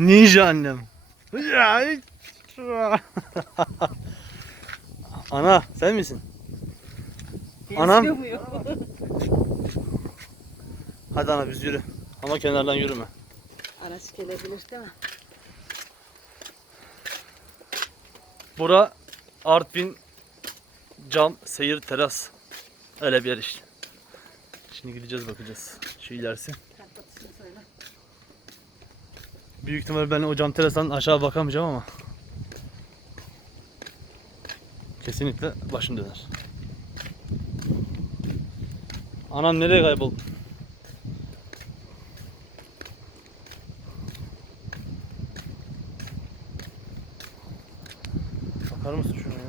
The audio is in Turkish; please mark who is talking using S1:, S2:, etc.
S1: Ninja annem. Ana sen misin? Anam. Hadi ana biz yürü. Ama kenardan yürüme.
S2: Araç gelebilir değil mi?
S1: Bura Artvin cam seyir teras. Öyle bir yer işte. Şimdi gideceğiz bakacağız. Şu ilerisi.
S2: Kapatışını söyle.
S1: Büyük ihtimal ben o cam terastan aşağı bakamayacağım ama kesinlikle başım döner. Anam nereye kayboldu? Bakar mısın şuna ya?